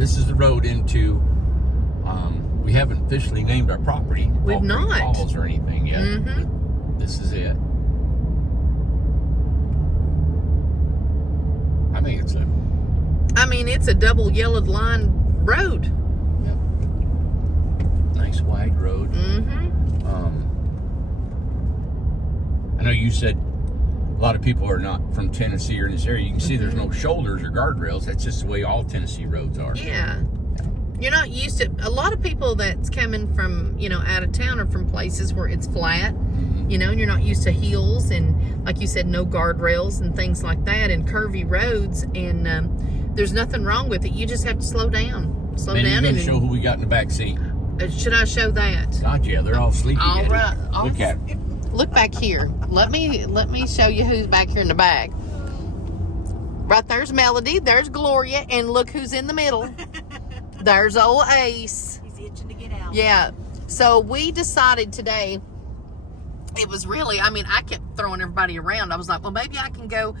this is the road into. We haven't officially named our property. We've not. Falls or anything yet. Mm-hmm. This is it. I think it's a. I mean, it's a double yellowed line road. Yep. Nice wide road. Mm-hmm. I know you said a lot of people are not from Tennessee or in this area. You can see there's no shoulders or guardrails. That's just the way all Tennessee roads are. Yeah. You're not used to, a lot of people that's coming from, out of town or from places where it's flat, and you're not used to hills and, like you said, no guardrails and things like that and curvy roads. And there's nothing wrong with it. You just have to slow down. Slow down. You're going to show who we got in the back seat. Should I show that? God, yeah, they're all sleepy. All right. Look at it. Look back here. Let me show you who's back here in the back. Right there's Melody. There's Gloria. And look who's in the middle. There's old Ace. He's itching to get out. Yeah. So we decided today, it was really, I kept throwing everybody around. I was like, well, maybe I can go.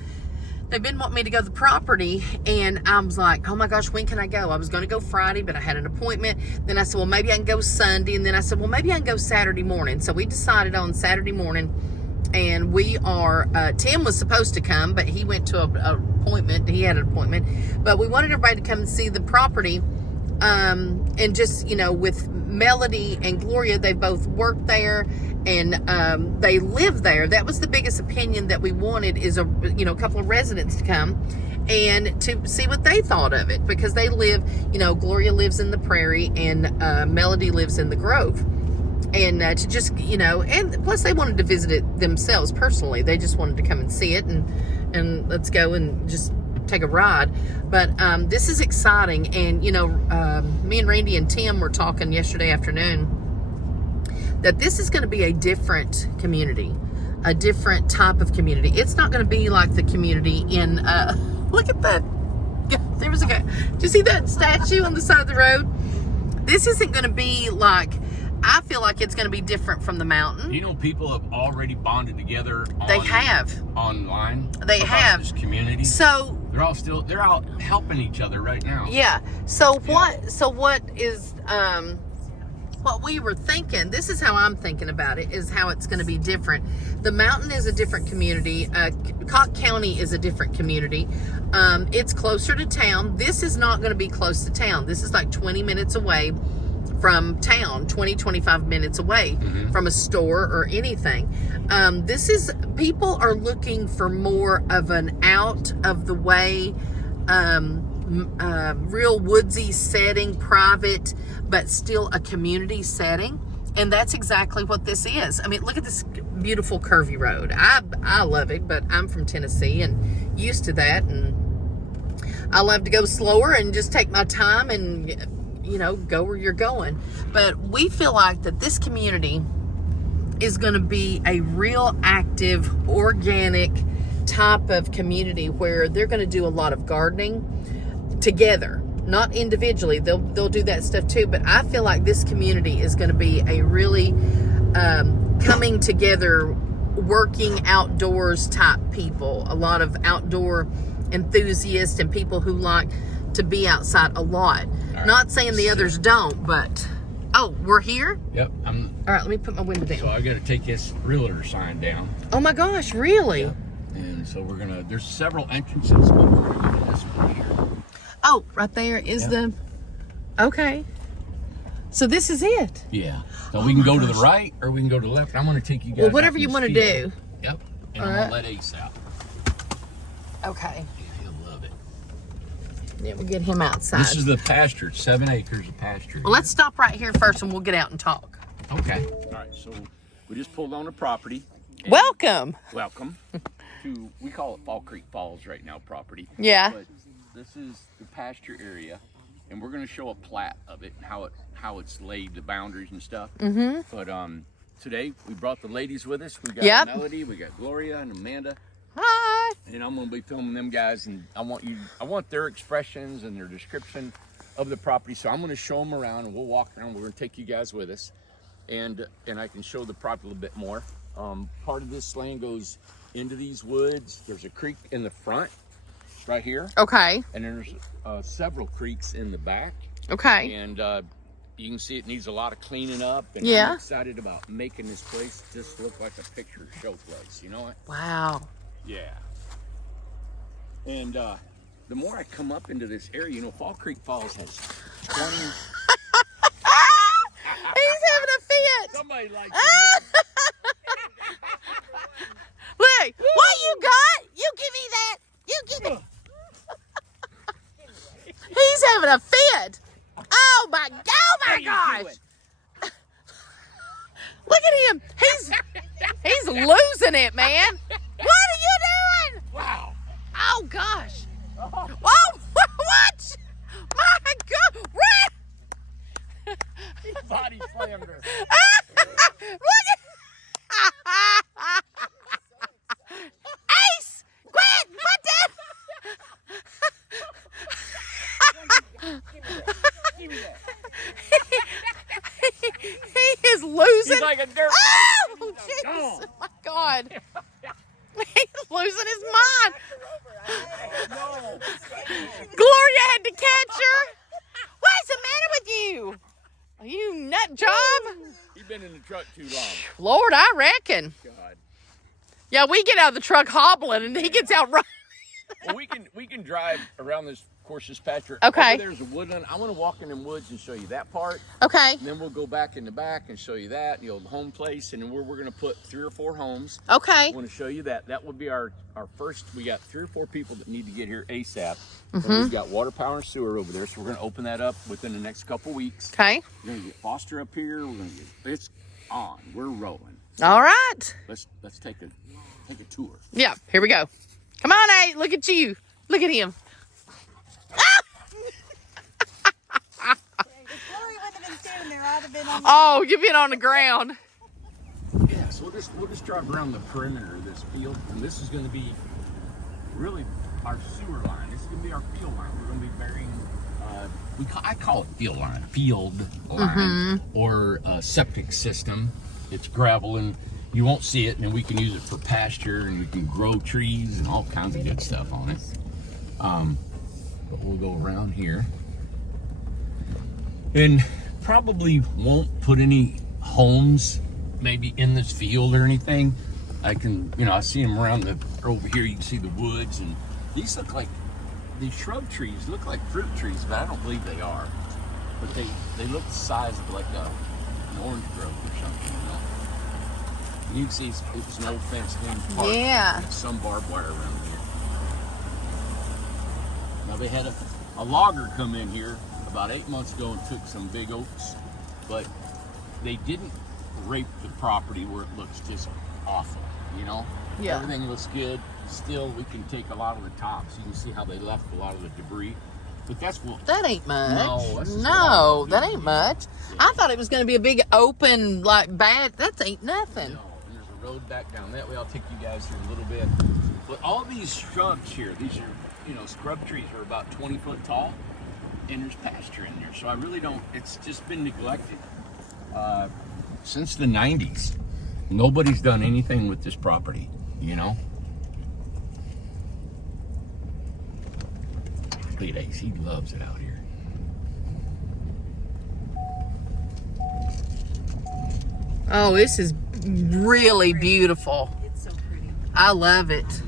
They've been wanting me to go to the property, and I was like, oh my gosh, when can I go? I was going to go Friday, but I had an appointment. Then I said, well, maybe I can go Sunday. And then I said, well, maybe I can go Saturday morning. So we decided on Saturday morning, and we are, Tim was supposed to come, but he went to an appointment. He had an appointment. But we wanted everybody to come and see the property. And just, with Melody and Gloria, they both work there and they live there. That was the biggest opinion that we wanted, is a couple of residents to come and to see what they thought of it, because they live, Gloria lives in the Prairie and Melody lives in the Grove. And to just, and plus they wanted to visit it themselves personally. They just wanted to come and see it and let's go and just take a ride. But this is exciting. And me and Randy and Tim were talking yesterday afternoon that this is going to be a different community, a different type of community. It's not going to be like the community in look at that, there was a guy, did you see that statue on the side of the road? This isn't going to be like, I feel like it's going to be different from the mountain. People have already bonded together they have online. They have this community. So they're out helping each other right now. Yeah. So what is what we were thinking, this is how I'm thinking about it, is how it's going to be different. The mountain is a different community. Cocke County is a different community. It's closer to town. This is not going to be close to town. This is like 20 minutes away from town, 25 minutes away from a store or anything. People are looking for more of an out of the way, real woodsy setting, private, but still a community setting. And that's exactly what this is. Look at this beautiful curvy road. I love it, but I'm from Tennessee and used to that. And I love to go slower and just take my time and, go where you're going. But we feel like that this community is going to be a real active, organic type of community where they're going to do a lot of gardening together, not individually. They'll do that stuff too. But I feel like this community is going to be a really coming together, working outdoors type people. A lot of outdoor enthusiasts and people who like to be outside a lot. Right. Not saying the others don't, but we're here? Yep. All right, let me put my window down. So I got to take this realtor sign down. Oh my gosh, really? Yep. And so there's several entrances, but we're going to go to this one here. Oh, right there is the, okay. So this is it? Yeah. So we can go to the right or we can go to the left. I'm going to take you guys. Well, whatever you want to do. Yep. And I'm going to let Ace out. Okay. He'll love it. Yeah, we'll get him outside. This is the pasture, 7 acres of pasture. Well, let's stop right here first and we'll get out and talk. Okay. All right, so we just pulled on the property. Welcome. Welcome to, we call it Fall Creek Falls right now property. Yeah. But this is the pasture area, and we're going to show a plat of it and how it's laid, the boundaries and stuff. But today we brought the ladies with us. We got Melody, we got Gloria and Amanda. Hi. And I'm going to be filming them guys, and I want their expressions and their description of the property. So I'm going to show them around, and we'll walk around. We're going to take you guys with us, and I can show the property a little bit more. Part of this land goes into these woods. There's a creek in the front, right here. Okay. And there's several creeks in the back. Okay. And you can see it needs a lot of cleaning up. And Yeah. I'm excited about making this place just look like a picture show place. You know what? Wow. Yeah. And the more I come up into this area, you know, Fall Creek Falls has 20. He's having a fit. Somebody likes it. Look, what you got? You give me that. You give me. He's having a fit. Oh my gosh. Look at him. He's losing it, man. What are you doing? Wow. Oh gosh. Oh, what? My God. Run. He body slammed her. Look at Ace! Quit! Put down! Give me that. He is losing. He's like a dirt. Oh, Jesus. Oh, my God. He's losing his mind. No. Gloria had to catch her. What's the matter with you? Are you nut job? You've been in the truck too long. Lord, I reckon. God. Yeah, we get out of the truck hobbling, and he gets out running. Well, we can drive around this pasture. Okay. Over there's a woodland. I want to walk in them woods and show you that part. Okay. And then we'll go back in the back and show you that, the old home place, and then we're going to put 3 or 4 homes. Okay. I want to show you that. That would be our first. We got 3 or 4 people that need to get here ASAP. And we've got water, power, and sewer over there, so we're going to open that up within the next couple weeks. Okay. We're going to get Foster up here. We're going to get it's on. We're rolling. All right. Let's take a tour. Yeah, here we go. Come on, Nate. Look at you. Look at him. If Glory wouldn't have been standing there, I'd have been on the Oh, you've been on the ground. Yeah, so we'll just drive around the perimeter of this field, and this is going to be really our sewer line. This is going to be our field line. We're going to be burying. I call it field line, or septic system. It's gravel, and you won't see it, and then we can use it for pasture, and we can grow trees and all kinds of good stuff on it. But we'll go around here, and probably won't put any homes maybe in this field or anything. I see them around over here. You can see the woods, and these shrub trees look like fruit trees, but I don't believe they are. But they look the size of like an orange grove or something. You know? And you can see it was an old fenced-in park. Yeah. With some barbed wire around here. Now they had a logger come in here about 8 months ago and took some big oaks, but they didn't rape the property where it looks just awful, you know? Yeah. Everything looks good. Still, we can take a lot of the tops. You can see how they left a lot of the debris. But that's what... That ain't much. No, that's just No, what that ain't much. I thought it was going to be a big open, like, bad. That ain't nothing. No, and there's a road back down that way. I'll take you guys through a little bit. But all these shrubs here, these are, scrub trees are about 20 foot tall, and there's pasture in there. So I really don't, it's just been neglected since the 90s. Nobody's done anything with this property, you know? Look at Ace, he loves it out here. Oh, this is really beautiful. It's so pretty. I love it.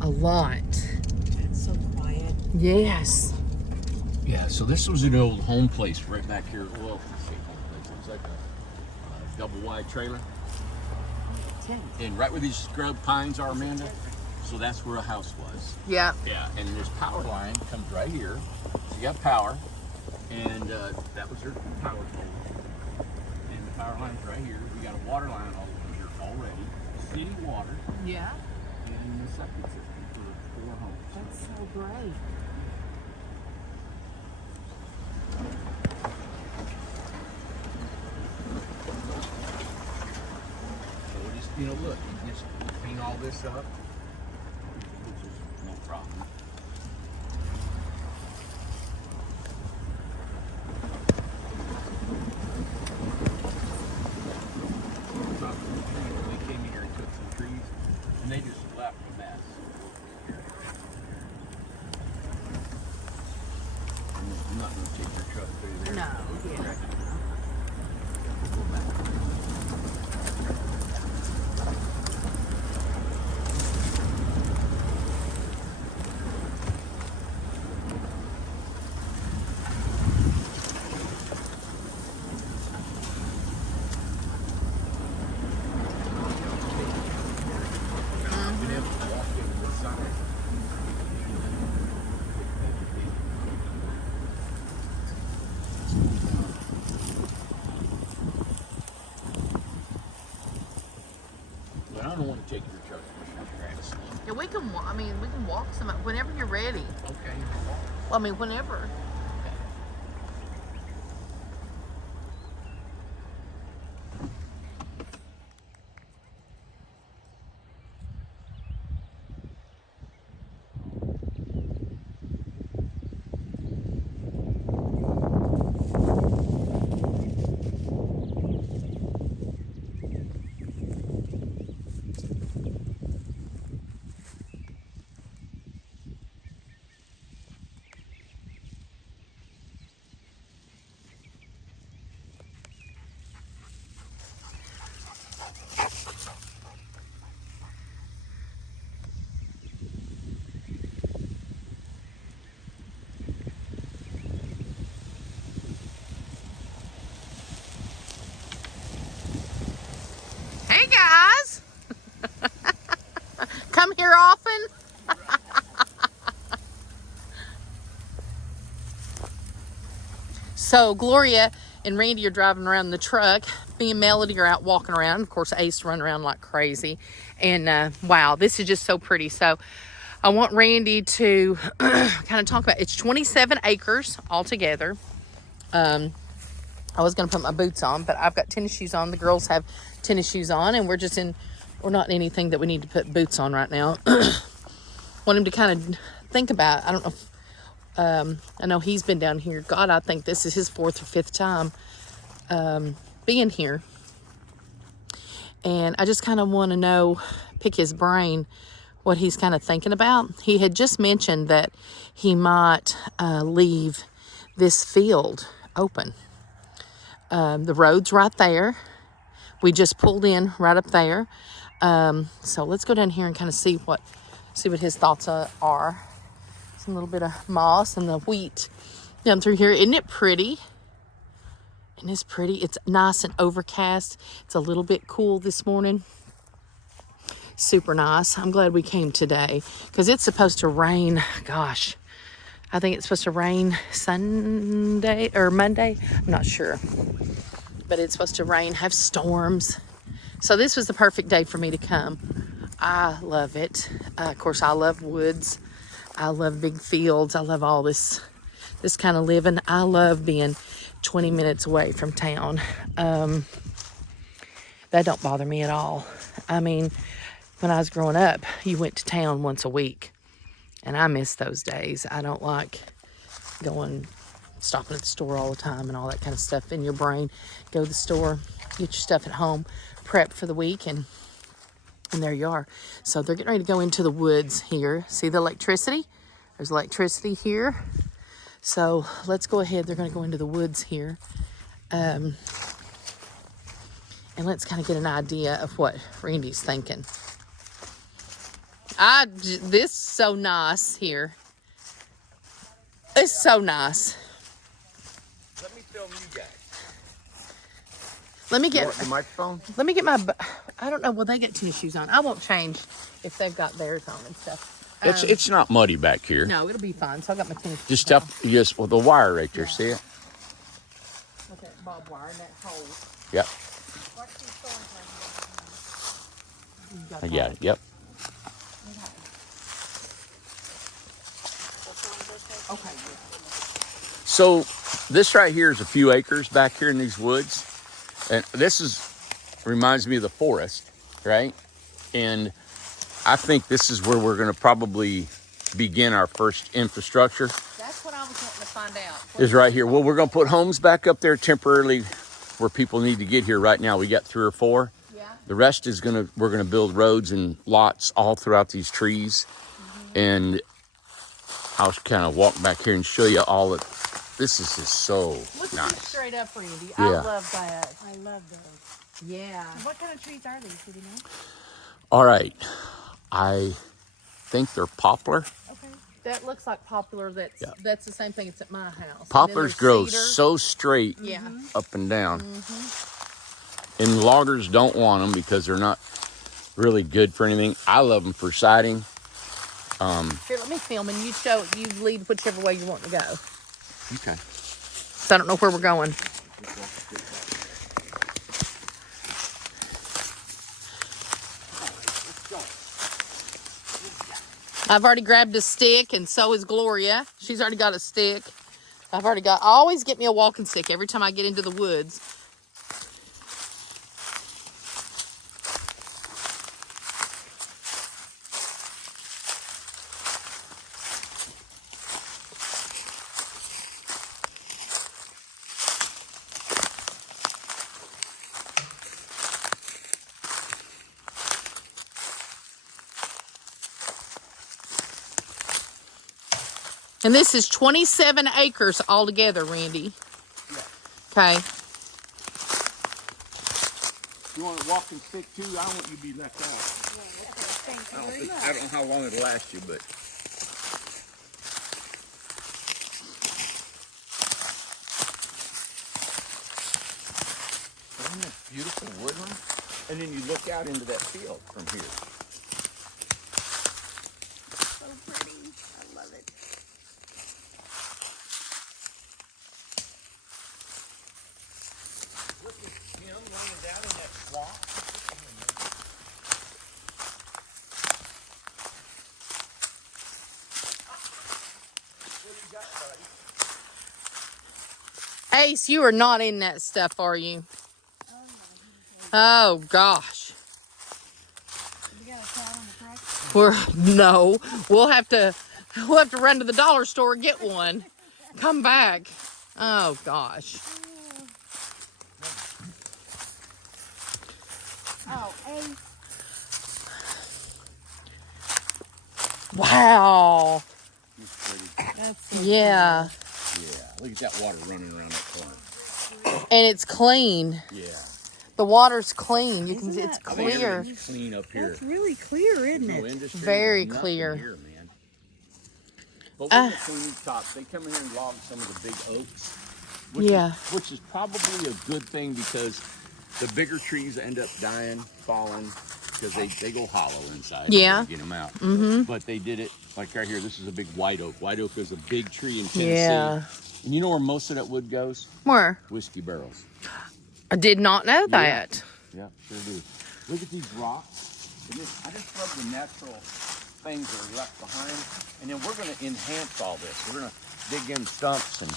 A lot. It's so quiet. Yes. Yeah, so this was an old home place right back here. Well, let's say home place. It was like a double wide trailer. And right where these scrub pines are, Amanda, so that's where a house was. Yeah. Yeah, and this power line comes right here. So you got power, and that was your power pole. And the power line's right here. We got a water line all over here already. City water, Yeah. and the septic system for 4 homes. That's so great. So we just, look, you just clean all this up, which is no problem. They came in here and took some trees, and they just left a mess. take your truck to the grass. Yeah, we can. I mean, we can walk some whenever you're ready. Okay. Well, I mean, whenever. Hey guys, come here often. So Gloria and Randy are driving around in the truck. Me and Melody are out walking around. Of course, Ace run around like crazy. And wow, this is just so pretty. So I want Randy to kind of talk about, it's 27 acres altogether. I was going to put my boots on, but I've got tennis shoes on. The girls have tennis shoes on, and we're not in anything that we need to put boots on right now. Want him to kind of think about, I don't know if, I know he's been down here. God, I think this is his 4th or 5th time being here. And I just kind of want to pick his brain, what he's kind of thinking about. He had just mentioned that he might leave this field open. The road's right there. We just pulled in right up there. So let's go down here and kind of see what his thoughts are. Some little bit of moss and the wheat down through here. Isn't it pretty? Isn't it pretty? It's nice and overcast. It's a little bit cool this morning. Super nice. I'm glad we came today because it's supposed to rain. Gosh, I think it's supposed to rain Sunday or Monday. I'm not sure. But it's supposed to rain, have storms. So this was the perfect day for me to come. I love it. Of course, I love woods. I love big fields. I love all this kind of living. I love being 20 minutes away from town. That don't bother me at all. I mean, when I was growing up, you went to town once a week. And I miss those days. I don't like stopping at the store all the time and all that kind of stuff in your brain. Go to the store, get your stuff at home, prep for the week, and there you are. So they're getting ready to go into the woods here. See the electricity? There's electricity here. So let's go ahead. They're going to go into the woods here. And let's kind of get an idea of what Randy's thinking. This is so nice here. It's so nice. Let me film you guys. Let me get the microphone. Let me get my. I don't know. Will they get tennis shoes on? I won't change if they've got theirs on and stuff. It's not muddy back here. No, it'll be fine. So I got my tennis shoes. Just up, with the wire right there. Yeah. See it? With that barbed wire and that hole. Yep. Watch these thorns right here. I got it. Yep. Okay. So this right here is a few acres back here in these woods, and reminds me of the forest, right? And I think this is where we're going to probably begin our first infrastructure. That's what I was wanting to find out. Is right here. Well, we're going to put homes back up there temporarily where people need to get here. Right now, we got 3 or 4. Yeah. The rest is we're going to build roads and lots all throughout these trees. Mm-hmm. And I'll kind of walk back here and show you all of this. Is just so Look nice. at this straight up, Randy. Yeah. I love that. I love those. Yeah. What kind of trees are these? Do you know? All right. I think they're poplar. Okay. That looks like poplar. That's the same thing. It's at my house. Poplars grow cedar. so straight up and down. Mm-hmm. And loggers don't want them because they're not really good for anything. I love them for siding. Here, let me film and you lead whichever way you want to go. Okay. So I don't know where we're going. I've already grabbed a stick, and so is Gloria. She's already got a stick. I always get me a walking stick every time I get into the woods. And this is 27 acres altogether, Randy. Yeah. Okay. You want a walking stick too? I don't want you to be left out. I don't know how long it'll last you, but. Isn't this beautiful woodland? And then you look out into that field from here. So pretty. I love it. Look at him laying down in that swamp. What do you got, buddy? Ace, you are not in that stuff, are you? Oh, gosh. We got a cat on the truck. No. We'll have to run to the dollar store, get one. Come back. Oh, gosh. Oh, Ace. Wow. He's pretty. That's so Yeah. Yeah, look at that water running around that corner. And it's clean. Yeah. The water's clean. You can Isn't see it's that- I mean, clear. everything's clean up here. That's really clear, isn't No it? industry. Very nothing clear. Here, man. But we're the clean tops. They come in here and log some of the big oaks. Yeah. Which is probably a good thing because the bigger trees end up dying, falling, because they go hollow inside. Yeah. To get them out. Mm-hmm. But they did it, like right here, this is a big white oak. White oak is a big tree in Tennessee. Yeah. And you know where most of that wood goes? Where? Whiskey barrels. I did not know that. Yeah, sure do. Look at these rocks. I just love the natural things that are left behind. And then we're going to enhance all this. We're going to dig in stumps and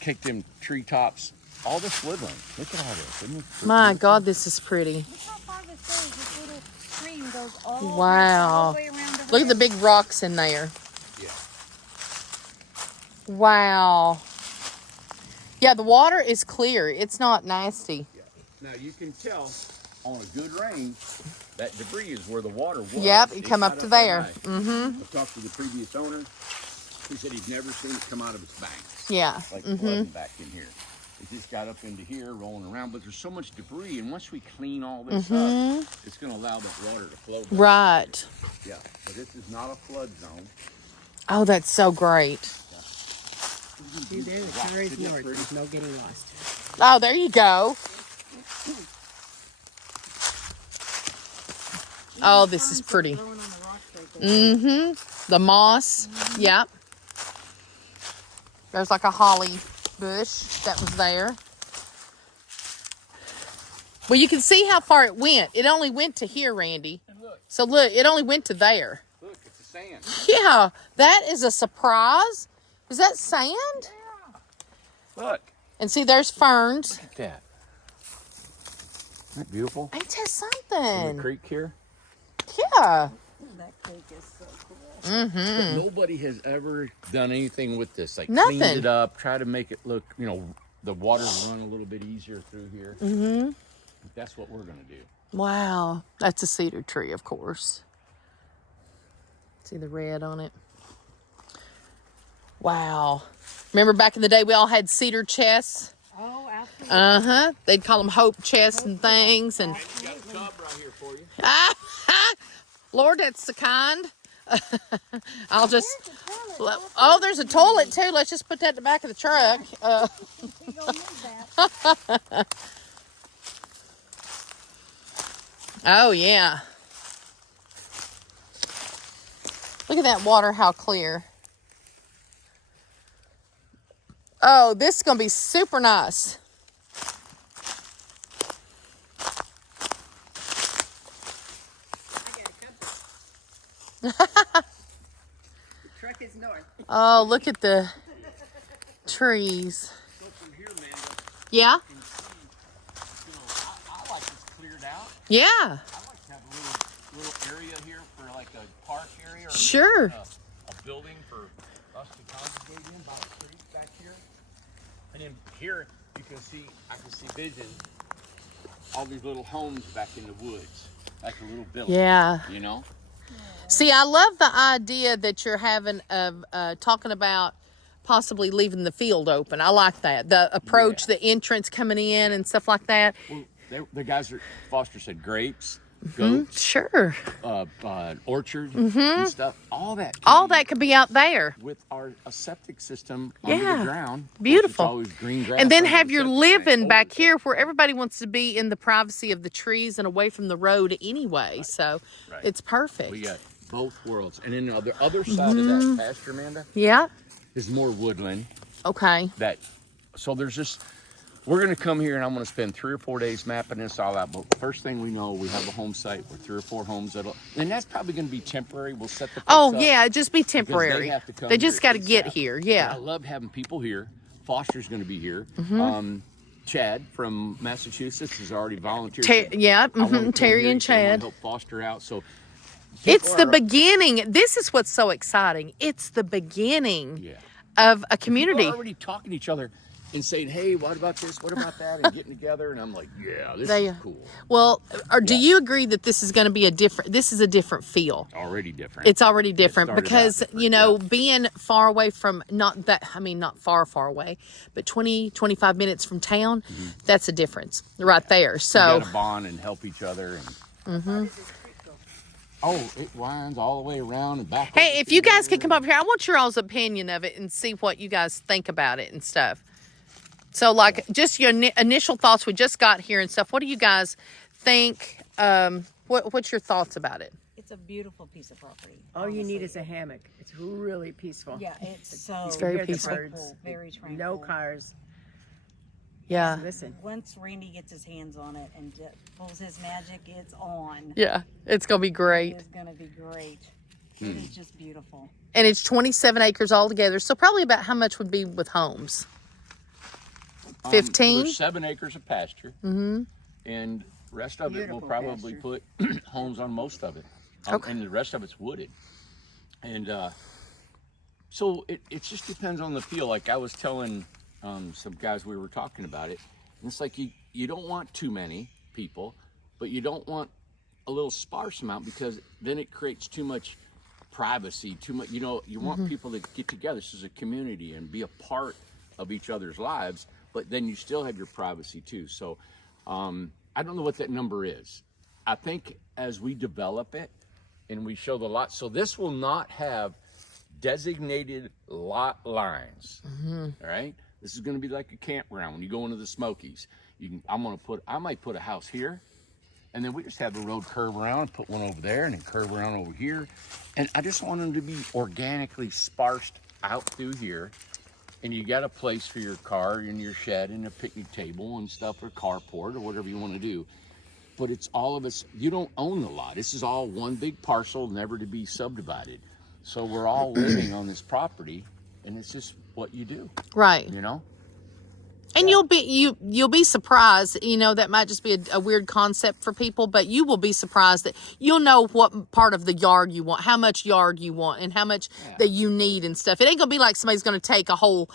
kick them treetops. All this woodland. Look at all this. Isn't it My beautiful? God, this is pretty. Look how far this goes. This little stream goes all, Wow. all the way around the Look at the ridge. big rocks in there. Yeah. Wow. Yeah, the water is clear. It's not nasty. Yeah. Now you can tell on a good rain, that debris is where the water was. Yep, it come got up to there. high. Mm-hmm. I talked to the previous owner. He said he's never seen it come out of its banks. Yeah. Like Mm-hmm. flooding back in here. It just got up into here, rolling around, but there's so much debris, and once we clean all this up, it's going to allow that water to flow back. Right. Yeah, but this is not a flood zone. Oh, that's so great. See there, it sure is north. There's no getting lost. Oh, there you go. Oh, this is pretty. Growing on the rocks right there. Mm-hmm. The moss. Yep. There's like a holly bush that was there. Well, you can see how far it went. It only went to here, Randy. And look, So look, it only went to there. it's the sand. Yeah, that is a surprise. Is that sand? Look. And see, there's ferns. Look at that. Isn't that beautiful? Ain't that In the something? creek here. Yeah. That creek is so cool. Mm-hmm. But nobody has ever done anything with this. Like Nothing. cleaned it up, try to make it look, the water run a little bit easier through here. Mm-hmm. That's what we're going to do. Wow. That's a cedar tree, of course. See the red on it? Wow. Remember back in the day we all had cedar chests? Oh, absolutely. Uh-huh. They'd call them hope chests and things. And You got a tub right here for you. Lord, that's the kind. I'll just... There's a toilet. Oh, there's a toilet too. Let's just put that in the back of the truck. We gonna need that. Oh, yeah. Look at that water, how clear. Oh, this is going to be super nice. is north. Oh, look at the trees. So from here, Amanda, Yeah? you can see, you know, I like this cleared out. Yeah. I like to have a little area here for like a park area or Sure. maybe a building for us to congregate in by the creek back here. And then here you can see, I can see vision, all these little homes back in the woods, like a little village. Yeah. You know? See, I love the idea that you're having of talking about possibly leaving the field open. I like that. The approach, the entrance coming in and stuff like that. Well, the guys are, Foster said grapes, goats, Sure. orchard and stuff. All that. All that could be out there. with our a septic system under Yeah. the ground. Beautiful. It's always green grass. And then under have the your septic living tank, back over here where everybody wants to be in the privacy of the trees and away from the road anyway. So Right. it's perfect. We got both worlds. And then the other side of that pasture, Amanda, Yeah. is more woodland. Okay. So there's just, we're going to come here and I'm going to spend 3 or 4 days mapping this all out. But first thing we know, we have a home site with 3 or 4 homes and that's probably going to be temporary. We'll set the folks Oh, up yeah. Just be because temporary. They, have to come They just here got to get ASAP. here. And Yeah. I love having people here. Foster's going to be here. Chad from Massachusetts has already volunteered. Yeah. I wanna come Terry here. and He said, I wanna Chad. help Foster out. So It's people the are- beginning. This is what's so exciting. It's the beginning Yeah. of a People community. are already talking to each other and saying, "Hey, what about this? What about that?" and getting together. And I'm like, "Yeah, this is cool. Well, or do Yeah. you agree that this is going to be this is a different feel? Already different." It's already different started out because, different, you know, yeah. being far away from, not far away, but 20, 25 minutes from town, that's a difference right there. We So, got to bond and help each other. And it winds all the way around and back. hey, if you guys could come up here, I want your all's opinion of it and see what you guys think about it and stuff. So, like, just your initial thoughts. We just got here and stuff. What do you guys think? What's your thoughts about it? It's a beautiful piece of property. All you need honestly. is a hammock. It's really peaceful. Yeah, it's so It's very You hear the peaceful. birds, very tranquil. No cars. Yeah. Listen. Once Randy gets his hands on it and pulls his magic, it's on. Yeah. It's going to be great. It is going to be great. It is just beautiful. And it's 27 acres altogether. So, probably about how much would be with homes? 15? There's 7 acres of pasture. And rest of it we'll Beautiful probably pasture. put homes on most of it. Okay. And the rest of it's wooded. And so it just depends on the feel. Like I was telling some guys we were talking about it. And it's like you don't want too many people, but you don't want a little sparse amount because then it creates too much privacy, too much, you want people to get together. This is a community and be a part of each other's lives, but then you still have your privacy too. So I don't know what that number is. I think as we develop it and we show the lot, so this will not have designated lot lines. All right, this is going to be like a campground. When you go into the Smokies, I might put a house here, and then we just have the road curve around and put one over there and then curve around over here. And I just want them to be organically sparsed out through here. And you got a place for your car and your shed and a picnic table and stuff, or carport or whatever you want to do. But it's all of us, you don't own the lot. This is all one big parcel, never to be subdivided. So we're all living on this property, and it's just what you do, Right. you know? And you'll be surprised. That might just be a weird concept for people, but you will be surprised that you'll know what part of the yard you want, how much yard you want, and how much that you need and stuff. It ain't gonna be like somebody's gonna take a whole,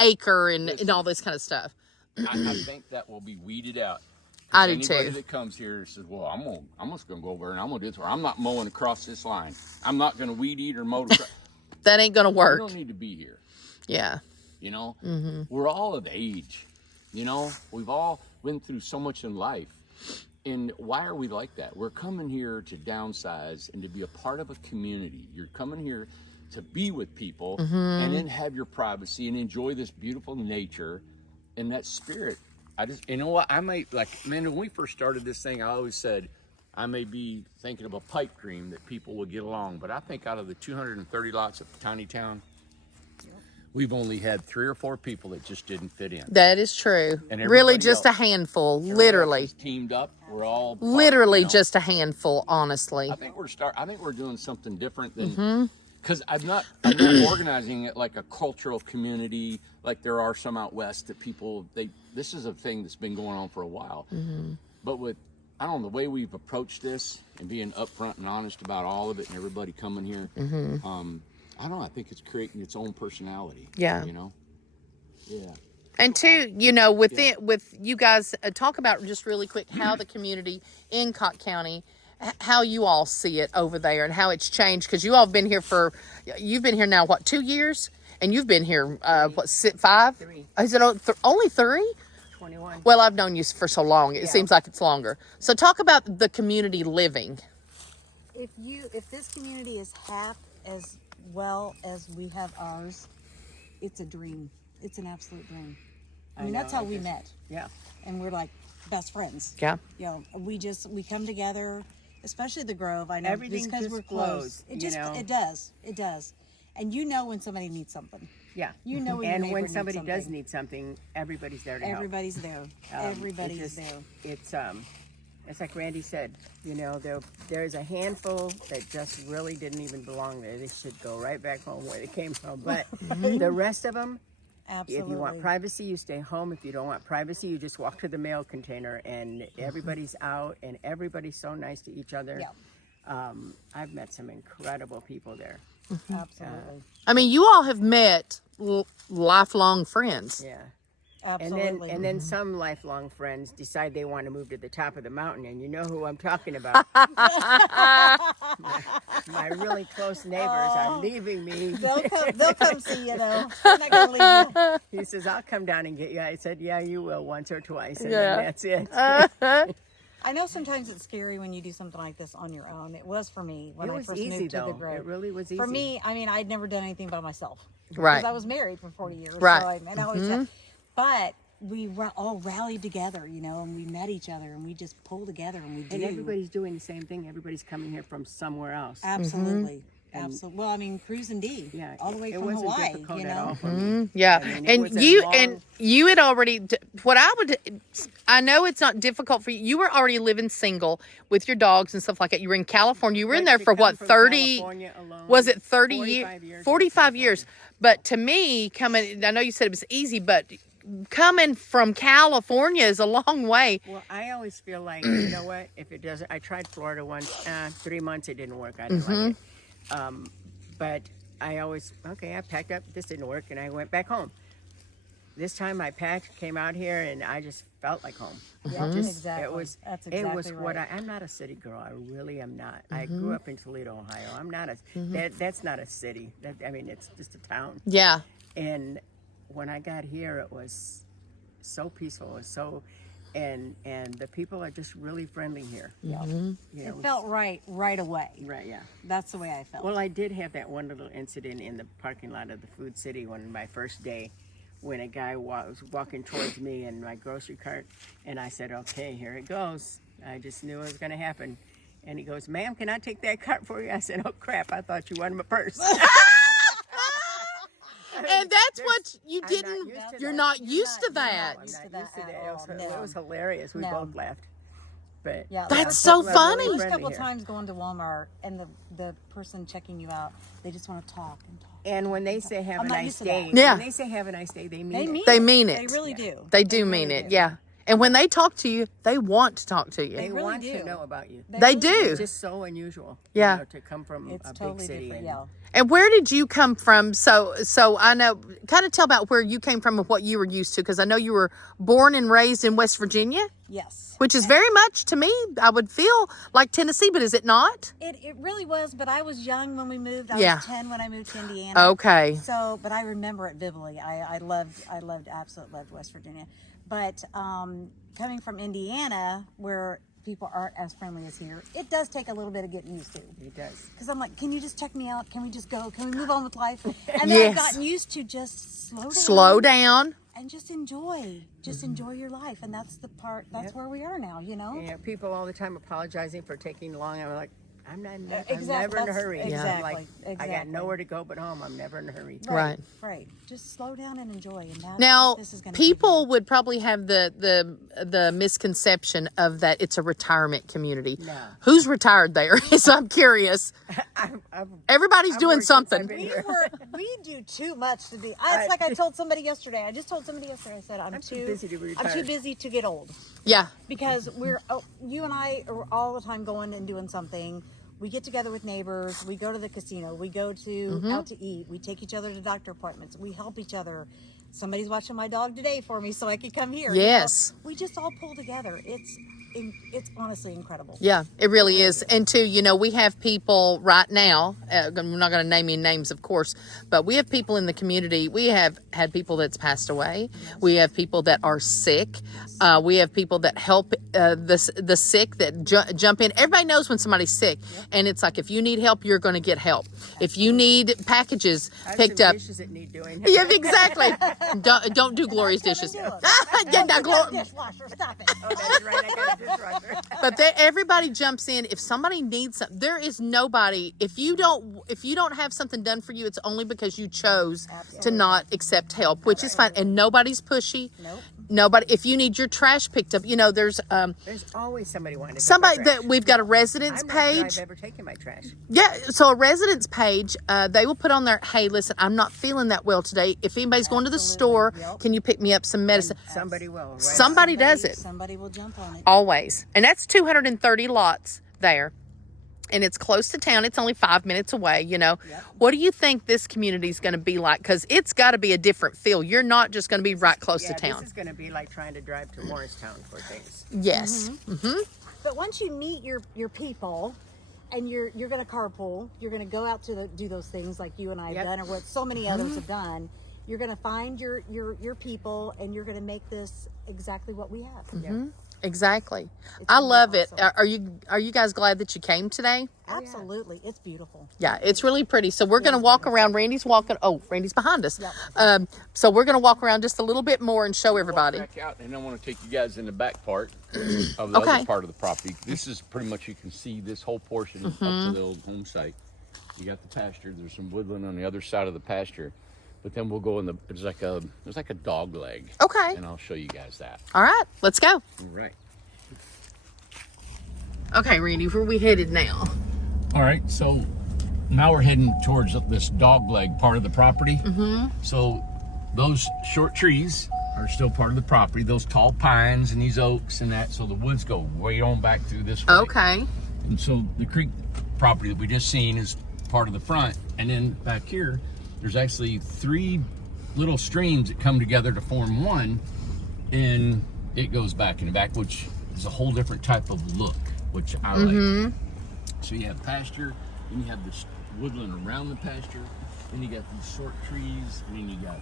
acre and all this kind of stuff. I think that will be weeded out. I do Anybody too. that comes here says, "Well, I'm just gonna go over and I'm gonna do this, or I'm not mowing across this line. I'm not gonna weed eat or mow." That ain't gonna You work. don't need to be here. Yeah. We're all of age. We've all went through so much in life. And why are we like that? We're coming here to downsize and to be a part of a community. You're coming here to be with people and then have your privacy and enjoy this beautiful nature and that spirit. I might, when we first started this thing, I always said, I may be thinking of a pipe dream that people will get along. But I think out of the 230 lots of Tiny Town, we've only had 3 or 4 people that just didn't fit in. That is true. And Really everybody just else- a handful. Everybody else Literally. is teamed up. We're all Literally part, just a handful, honestly. I think we're doing something different than because I'm not organizing it like a cultural community like there are some out west that people this is a thing that's been going on for a while. But with I don't know the way we've approached this and being upfront and honest about all of it and everybody coming here. I don't know. I think it's creating its own personality. Yeah. You know. Yeah. And two, you know, with you guys, talk about just really quick how the community in Cott County, how you all see it over there and how it's changed. Because you all have been here you've been here now, what, 2 years? And you've been here, what, 5? 3. Is it only 3? 21. Well, I've known you for so long. It seems like it's longer. So talk about the community living. If this community is half as well as we have ours, it's a dream. It's an absolute dream. I mean, that's how we met. Yeah. And we're like best friends. Yeah. You know, we come together, especially the Grove. I know Everything because just we're flows, close. It does. And you know when somebody needs something. Yeah. You know when your and neighbor when needs somebody something. does need something, everybody's there to help. Everybody's there. Everybody's there. It's like Randy said, you know, there's a handful that just really didn't even belong there. They should go right back home where they came from. But the rest of them, Absolutely. if you want privacy, you stay home. If you don't want privacy, you just walk to the mail container, and everybody's out, and everybody's so nice to each other. Yeah. I've met some incredible people there. Absolutely. I mean, you all have met lifelong friends. Yeah. Absolutely. And then some lifelong friends decide they want to move to the top of the mountain, and you know who I'm talking about. my really close neighbors are leaving me. They'll come see you though. They're not gonna leave you. He says, I'll come down and get you. I said, yeah, you will once or twice, and Yeah. then that's it. I know sometimes it's scary when you do something like this on your own. It was for me when It I was first easy moved to though. the Grove. It really was easy. For me, I mean, I'd never done anything by myself. Right. Because I was married for 40 years. Right. So I always but we all rallied together, you know, and we met each other and we just pulled together and we do. And everybody's doing the same thing. Everybody's coming here from somewhere else. Absolutely. Absolutely. Well, I mean, cruising D. Yeah, All the way it from wasn't Hawaii, difficult you at all know. for me. Yeah, I mean, it and was you had already. I know it's not difficult for you. You were already living single with your dogs and stuff like that. You were in California. You were in But there to for come what, from 30? California alone, Was it 30 45 years? years? 45 years. But to me, coming, I know you said it was easy, but coming from California is a long way. Well, I always feel like, you know what, if it doesn't, I tried Florida once, 3 months, it didn't work. I didn't like it. But I always, I packed up, this didn't work, and I went back home. This time I packed, came out here, and I just felt like home. Yeah, exactly. It was, That's it exactly was right. what I'm not a city girl. I really am not. I grew up in Toledo, Ohio. I'm not that's not a city. I mean, it's just a town. Yeah. And when I got here, it was so peaceful. It was so, and the people are just really friendly here. Yeah. You It know, felt right away. right, yeah. That's the way I felt. Well, I did have that one little incident in the parking lot of the Food City when my first day, when a guy was walking towards me in my grocery cart, and I said, okay, here it goes. I just knew it was going to happen. And he goes, ma'am, can I take that cart for you? I said, oh, crap, I thought you wanted my purse. And that's what you I'm not didn't, used to you're that. not used to that. I'm used to not that used to at that. all, It was no. hilarious. We No. both laughed. But Yeah, That's like, so people are funny. really First couple friendly of here. times going to Walmart and the person checking you out, they just want to talk and talk. And when they say have I'm a not nice used to that. day, Yeah. when they say have a nice day, they mean They it. mean They it. mean They it. really do. They do mean really it, do. yeah. And when they talk to you, they want to talk to you. They really want do. to know about you. They really do. It's just so unusual. Yeah. You know, to come from It's a totally big city. different. And Yeah. And where did you come from? So I know, kind of tell about where you came from and what you were used to, because I know you were born and raised in West Virginia, Yes. which is very much, to me, I would feel like Tennessee, but is it not? It really was, but I was young when we moved. I Yeah. was 10 when I moved to Indiana. Okay. So, but I remember it vividly. I absolutely loved West Virginia. But coming from Indiana, where people aren't as friendly as here, it does take a little bit of getting used to. It does. Because I'm like, can you just check me out? Can we just go? Can we move on with life? And then Yes. I've gotten used to just Slow down. and just enjoy. Just enjoy your life. And that's the part, that's where we are now, you know? Yeah, people all the time apologizing for taking long. I'm like, I'm never Exactly. in a hurry. Exactly. Like, I got Exactly. nowhere to go but home. I'm never in a hurry. Right. Right. Just slow down and enjoy. And that's Now, what this is going to people would probably have the misconception of that it's a retirement community. No. Who's retired there? So I'm curious. Everybody's doing worked since I've something. been We here. we do too much to be. It's like I told somebody yesterday. I just told somebody yesterday. I said I'm too busy to be I'm too retired. busy to get old Yeah. because you and I are all the time going and doing something. We get together with neighbors. We go to the casino. We go to out to eat. We take each other to doctor appointments. We help each other. Somebody's watching my dog today for me so I could come here. Yes. You know? We just all pull together. It's honestly incredible. Yeah, it really is. And too, we have people right now, I'm not going to name any names, of course, but we have people in the community. We have had people that's passed away. Yes. We have people that are sick. Yes. We have people that help the sick that jump in. Everybody knows when somebody's sick. Yep. And it's like, if you need help, you're going to get help. Absolutely. If you need packages picked up. Dishes that need doing. Yeah, exactly. Don't do Gloria's dishes. Yeah, dishwasher, stop it. Oh, that's right. I got a dishwasher. But everybody jumps in. If somebody needs something, there is nobody. If you don't have something done for you, it's only because you chose to not accept help, which is fine. And nobody's pushy. Nope. Nobody. If you need your trash picked up, there's alwaed somebody wanting to somebody pick up that we've got a residence I'm not page. sure I've ever taken my trash. Yeah, so a residence page, they will put on there, hey, listen, I'm not feeling that well today. If anybody's going to the store, can you pick me up some medicine? And somebody will, right? Somebody does it. Somebody will jump on it. Always. And that's 230 lots there. And it's close to town. It's only 5 minutes away, Yep. What do you think this community is going to be like? Because it's got to be a different feel. You're not just going to be right close to town. This is going to be like trying to drive to Morristown for things. Yes. Mm-hmm. But once you meet your people and you're going to carpool, you're going to go out to do those things like you and I have done or what so many others have done. You're going to find your people and you're going to make this exactly what we have. Mm-hmm. Exactly. I love it. Are you guys glad that you came today? Absolutely. It's beautiful. Yeah, it's really pretty. So we're going to walk around. Randy's walking. Oh, Randy's behind us. Yep. So we're going to walk around just a little bit more and show everybody. Walk back out, and I want to take you guys in the back part of the other part of the property. This is pretty much, you can see this whole portion up to the old home site. You got the pasture. There's some woodland on the other side of the pasture. But then we'll go in there's like a dog leg. Okay. And I'll show you guys that. All right, let's go. All right. Okay, Randy, where are we headed now? All right, so now we're heading towards this dog leg part of the property. Mm-hmm. So those short trees are still part of the property. Those tall pines and these oaks and that. So the woods go way on back through this way. Okay. And so the creek property that we just seen is part of the front. And then back here, there's actually 3 little streams that come together to form one, and it goes back in the back, which is a whole different type of look, which I like. So you have pasture, then you have this woodland around the pasture, then you got these short trees, and then you got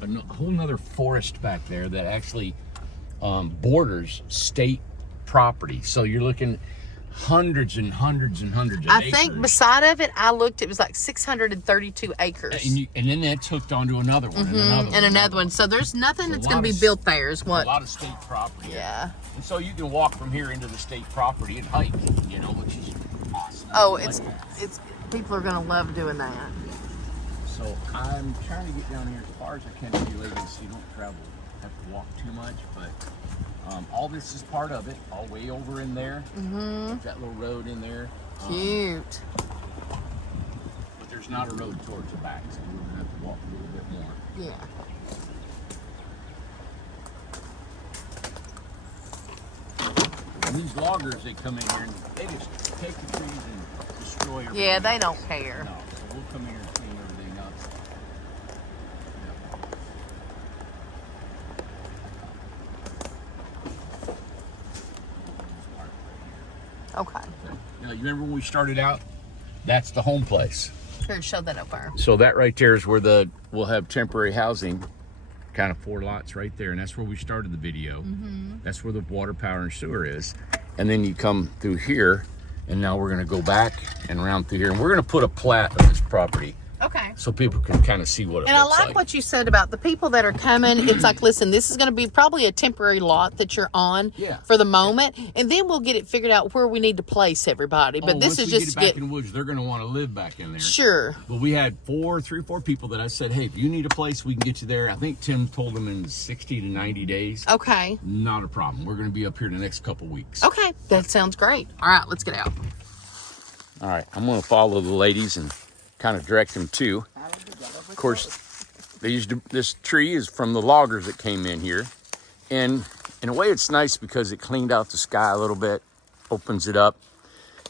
a whole nother forest back there that actually borders state property. So you're looking hundreds and hundreds and hundreds of acres. I think beside of it, I looked, it was like 632 acres. And then that's hooked onto another one, and another one. So there's nothing that's going to be built there is what? A lot of state property. Yeah. And so you can walk from here into the state property and hike, which is awesome. Oh, it's people are going to love doing that. So I'm trying to get down here as far as I can with you ladies so you don't have to walk too much, but all this is part of it, all way over in there. There's that little road in there. Cute. But there's not a road towards the back, so we're going to have to walk a little bit more. Yeah. And these loggers, they come in here and they just take the trees and destroy everything. Yeah, they don't care. No, so we'll come in here and clean everything up. Okay. Now, you remember when we started out? That's the home place. Here, show that over. So that right there is where we'll have temporary housing, kind of 4 lots right there, and that's where we started the video. That's where the water, power, and sewer is. And then you come through here, and now we're gonna go back and around through here, and we're gonna put a plat of this property Okay. so people can kind of see what it And I looks like what you said about the people that are coming. It's like, listen, this is going to be probably a temporary lot that you're on for the moment, and then we'll get it figured out where we need to place everybody. But this is once we just get it back in the woods, they're going to want to live back in there. Sure. But we had 3 or 4 people that I said, hey, if you need a place, we can get you there. I think Tim told them in 60 to 90 days. Okay. Not a problem. We're going to be up here the next couple weeks. Okay, that sounds great. All right, let's get out. All right, I'm going to follow the ladies and kind of direct them too. Of course, this tree is from the loggers that came in here. And in a way, it's nice because it cleaned out the sky a little bit, opens it up,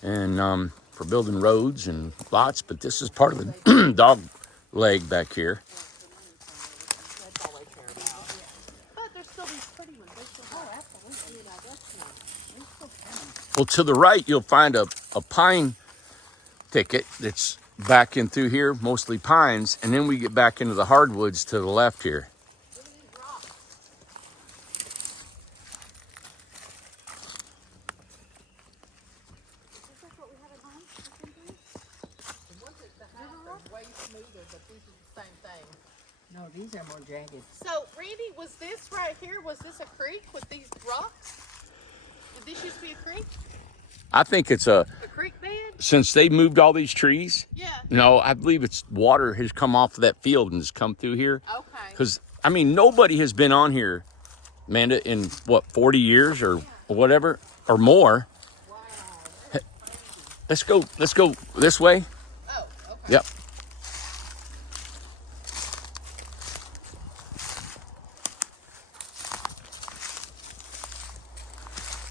and for building roads and lots. But this is part of the dog leg back here. Well, to the right, you'll find a pine thicket that's back in through here, mostly pines, and then we get back into the hardwoods to the left here. No, these are more jagged. So, Randy, was this right here, was this a creek with these rocks? Did this used to be a creek? I think it's A creek bed? since they moved all these trees, Yeah. no, I believe it's water has come off of that field and has come through here. Okay. Because, I mean, nobody has been on here, Amanda, in what, 40 years or whatever, or more. Wow. Let's go this way. Oh, okay. Yep.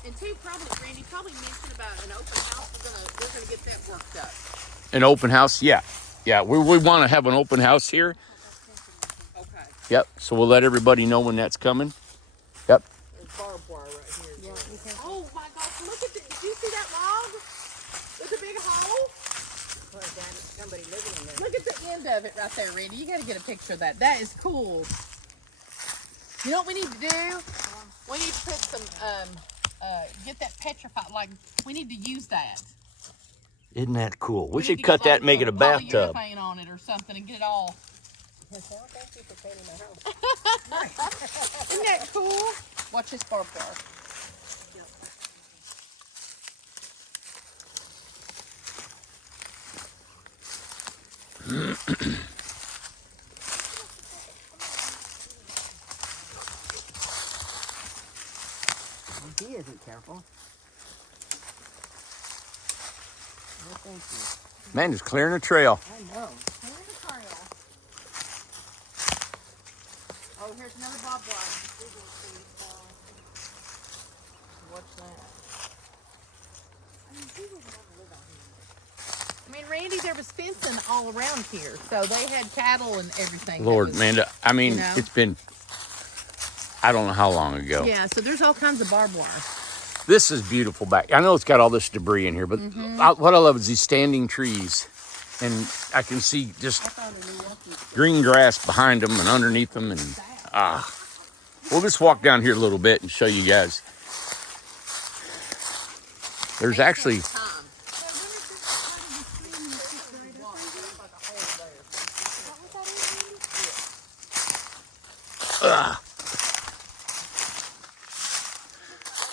And two, Randy probably mentioned about an open house. We're gonna get that worked up. An open house, yeah. Yeah, we want to have an open house here. Okay. Yep, so we'll let everybody know when that's coming. Yep. There's barbed wire right here. Yeah. Oh my gosh, look at did you see that log? With a big hole? Somebody living in there. Look at the end of it right there, Randy. You gotta get a picture of that. That is cool. You know what we need to do? We need to put some get that petrified, like we need to use that. Isn't that cool? We need should to cut get, that and make it a bathtub. Polyurethane on it or something and get it all. Yes, well, thank you for painting my house. Isn't that cool? Watch this barbed wire. He isn't careful. No, thank you. Man, just clearing a trail. I know. Here's the trail. Oh, here's another barbed wire. Watch that. I mean, Randy, there was fencing all around here, so they had cattle and everything. Lord, Amanda, I mean, you know? it's been, I don't know how long ago. Yeah, so there's all kinds of barbed wire. This is beautiful back. I know it's got all this debris in here, but what I love is these standing trees. And I can see just green grass behind them and underneath them. And we'll just walk down here a little bit and show you guys. There's actually,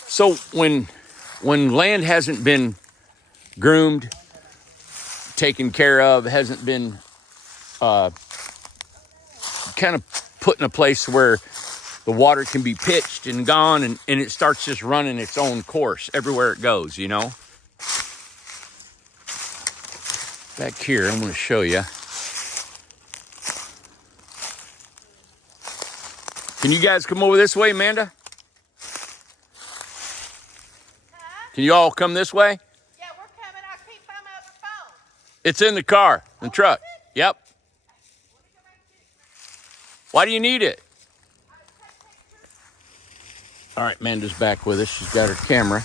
so when land hasn't been groomed, taken care of, hasn't been kind of put in a place where the water can be pitched and gone, and it starts just running its own course everywhere it goes, you know? Back here, I'm going to show you. Can you guys come over this way, Amanda? Can you all come this way? Yeah, we're coming. I keep my other phone. It's in the car, the truck. Yep. Why do you need it? All right, Amanda's back with us. She's got her camera.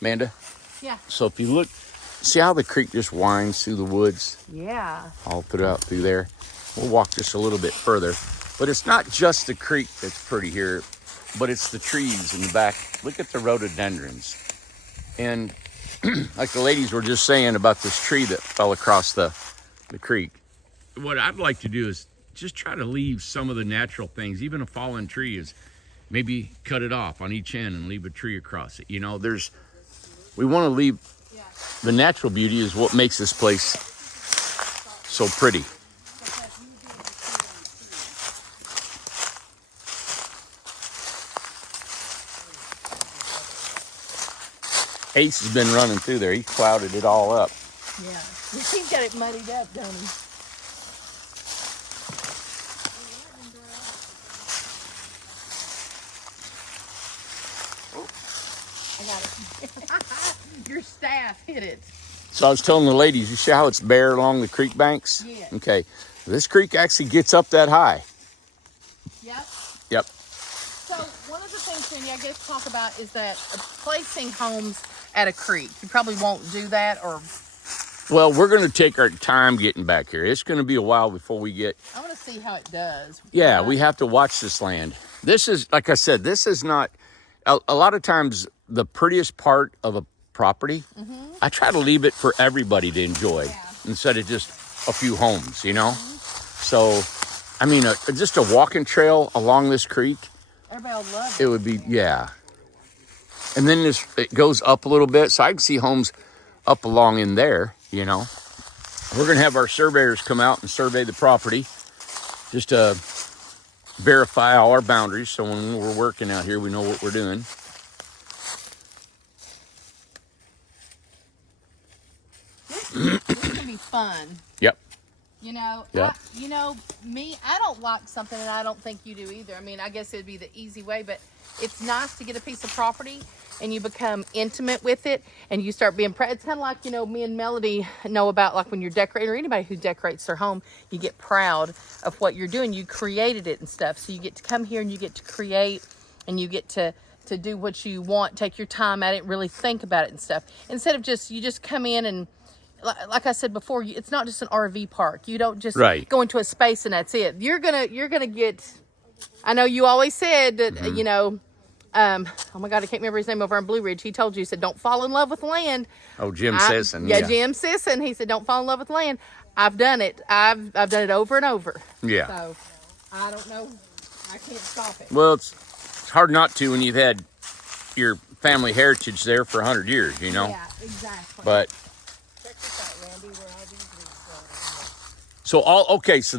Amanda? Yeah. So if you look, see how the creek just winds through the woods? Yeah. All throughout through there. We'll walk just a little bit further. But it's not just the creek that's pretty here, but it's the trees in the back. Look at the rhododendrons. And like the ladies were just saying about this tree that fell across the creek. What I'd like to do is just try to leave some of the natural things, even a fallen tree, is maybe cut it off on each end and leave a tree across it. You know, we want to leave the natural beauty is what makes this place so pretty. Ace has been running through there. He clouded it all up. Yeah. He's got it muddied up, don't he? I got it. Your staff hit it. So I was telling the ladies, you see how it's bare along the creek banks? Yeah. Okay. This creek actually gets up that high. Yep. Yep. So one of the things, Jenny, I guess talk about is that placing homes at a creek. You probably won't do that, or Well, we're going to take our time getting back here. It's going to be a while before we get... I want to see how it does. Yeah, we have to watch this land. This is, like I said, this is not... A lot of times, the prettiest part of a property, I try to leave it for everybody to enjoy instead of just a few homes, you know? So, I mean, just a walking trail along this creek, Everybody will love it. it would be, yeah. And then it goes up a little bit, so I can see homes up along in there, you know. We're going to have our surveyors come out and survey the property just to verify all our boundaries, so when we're working out here, we know what we're doing. This can be fun. Yep. You know, Yeah. I don't like something, and I don't think you do either. I mean, I guess it'd be the easy way, but it's nice to get a piece of property and you become intimate with it and you start being proud. It's kind of like, me and Melody know about, like, when you're decorating, or anybody who decorates their home, you get proud of what you're doing. You created it and stuff. So you get to come here and you get to create, and you get to do what you want, take your time at it, really think about it and stuff. Instead of you just come in and, like I said before, it's not just an RV park. You don't just go into a space and that's it. You're gonna get. I know you always said that. Oh my God, I can't remember his name over on Blue Ridge. He told you, he said, don't fall in love with land. Oh, Jim Sisson. Yeah, Jim Sisson. He said, don't fall in love with land. I've done it. I've done it over and over. Yeah. So I don't know. I can't stop it. Well, it's hard not to when you've had your family heritage there for 100 years, you know. Yeah, exactly. But so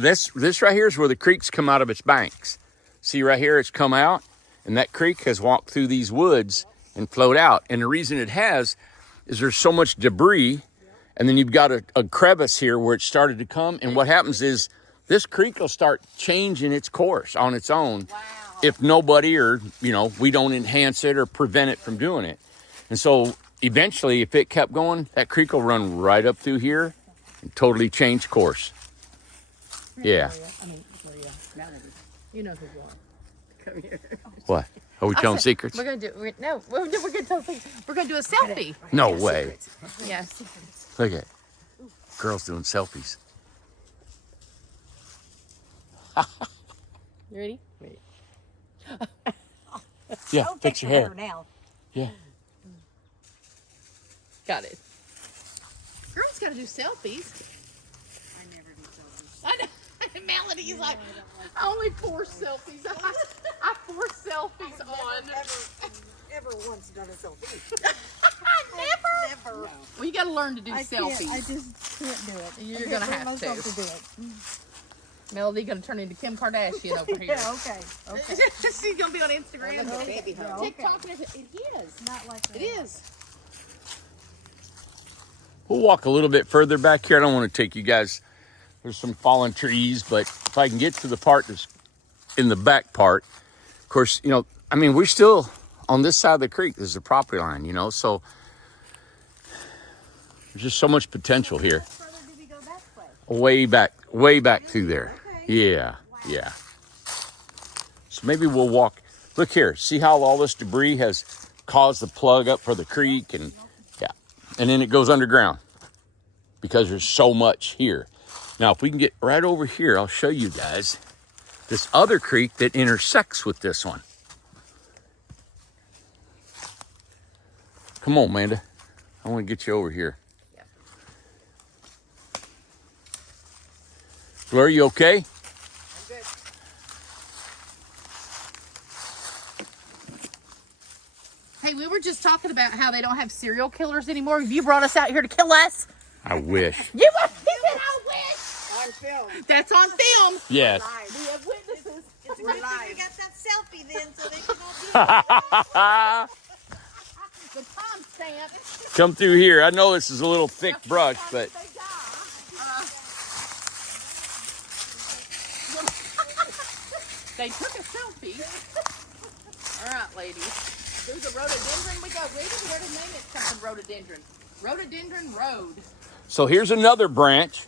this right here is where the creeks come out of its banks. See right here, it's come out, and that creek has walked through these woods and flowed out. And the reason it has is there's so much debris, and then you've got a crevice here where it started to come. And what happens is this creek will start changing its course on its own if nobody, or we don't enhance it or prevent it from doing it. And so eventually, if it kept going, that creek will run right up through here and totally change course. Yeah. You know who you are. Come here. What? Are we telling secrets? We're gonna do. We're gonna tell secrets. We're gonna do a selfie. No way. Yes. Look at it. Girls doing selfies. You ready? Wait. Yeah, Don't fix fix your hair. now. Yeah. Got it. Girls gotta do selfies. I never do selfies. I know. Melody's like, I only force selfies. I force selfies on. Ever once done a selfie. Never. Never. Well, you gotta learn to do selfies. I just can't do it. You're I gonna can't bring have to. myself do it. Melody gonna turn into Kim Kardashian over here. Yeah, okay. She's gonna be on Instagram. Look at baby hug. TikTok and everything. It is. Not like that. It is. We'll walk a little bit further back here. I don't want to take you guys. There's some fallen trees, but if I can get to the part that's in the back part, of course, we're still on this side of the creek. There's the property line, so there's just so much potential here. How much further did we go that way? Way back through there. Okay. Yeah, yeah. So maybe we'll walk. Look here. See how all this debris has caused the plug up for the creek? And then it goes underground because there's so much here. Now, if we can get right over here, I'll show you guys this other creek that intersects with this one. Come on, Amanda. I want to get you over here. Yep. Gloria, you okay? I'm good. Hey, we were just talking about how they don't have serial killers anymore. Have you brought us out here to kill us? I wish. You he said, I wish. On film. That's on film. Yes. We have witnesses. It's We're good live. you got that selfie then, so they can all be. The timestamp. Come through here. I know this is a little thick brush, but They took a selfie. All right, ladies. There's a rhododendron. We got ready. Where to name it something rhododendron? Rhododendron Road. so here's another branch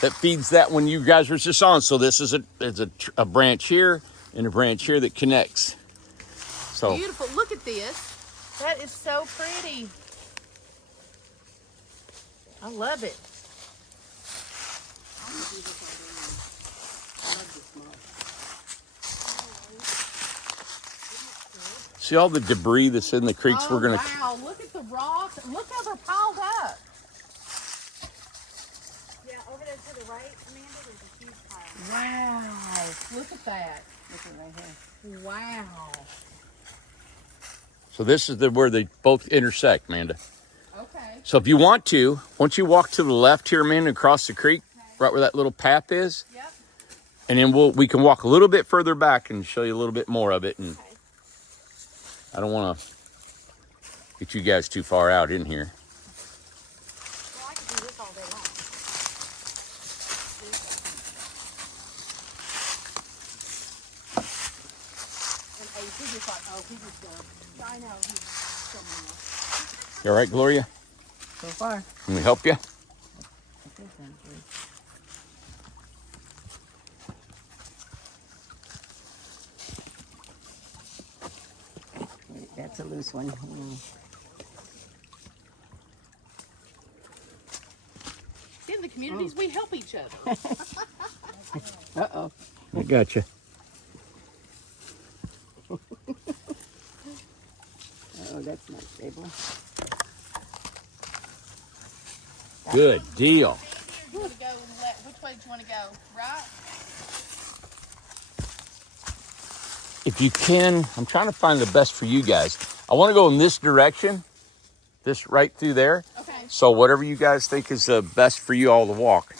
that feeds that one you guys were just on. So this is a branch here and a branch here that connects. So Beautiful. Look at this. That is so pretty. I love it. see all the debris that's in the creeks. We're gonna. Wow, look at the rocks. Look how they're piled up. Yeah, over there to the right, Amanda, there's a huge pile. Wow. Look at that. Look at right here. Wow. So this is where they both intersect, Amanda. Okay. So if you want to, once you walk to the left here, Amanda, across the creek, right where that little path is, Yep. and then we can walk a little bit further back and show you a little bit more of it. And I don't want to get you guys too far out in here. Well, I could do this all day long. And he just like, oh, he just done. I know. He's so mean. You all right, Gloria? So far. Can we help you? Okay, thank you. Wait, that's a loose one. See, in the communities, we help each other. Uh-oh. I got you. Oh, that's not stable. Good deal. You want to go which way do you want to go? Right? If you can, I'm trying to find the best for you guys. I want to go in this direction, this right through there. Okay. So whatever you guys think is the best for you all to walk.